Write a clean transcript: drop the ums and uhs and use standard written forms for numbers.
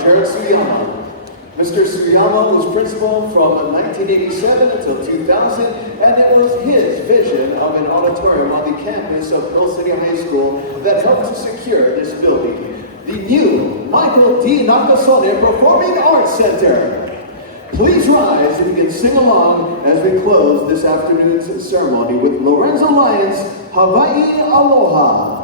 Jared Suyama. Mr. Suyama was principal from 1987 until 2000, and it was his vision of an auditorium on the campus of Hill City High School that helped to secure this building, the new Michael D. Nakasone Performing Arts Center. Please rise if you can sing along as we close this afternoon's ceremony with Lorenzo Lyons, Hawaii Aloha.